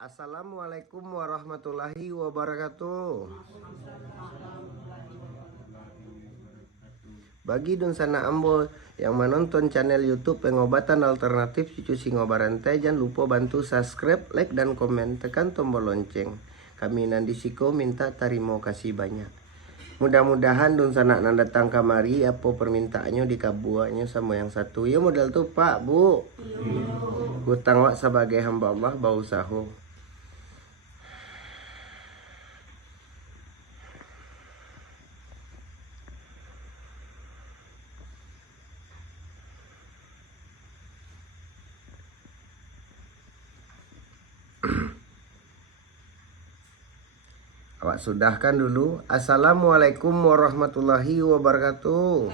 Assalamualaikum warahmatullahi wabarakatuh. Bagi Dunsana Ambo yang menonton channel YouTube Pengobatan Alternatif Cucu Singobarante, jangan lupa bantu subscribe, like, dan komen. Tekan tombol lonceng. Kami Nandi Siko minta terima kasih banyak. Mudah-mudahan Dunsana nan datang kamari apa permintaannya dikabuannya sama yang satu. Ya modal tuh Pak, Bu. Hutang wak sebagai hamba Allah bau sahu. Awak sudahkan dulu. Assalamualaikum warahmatullahi wabarakatuh.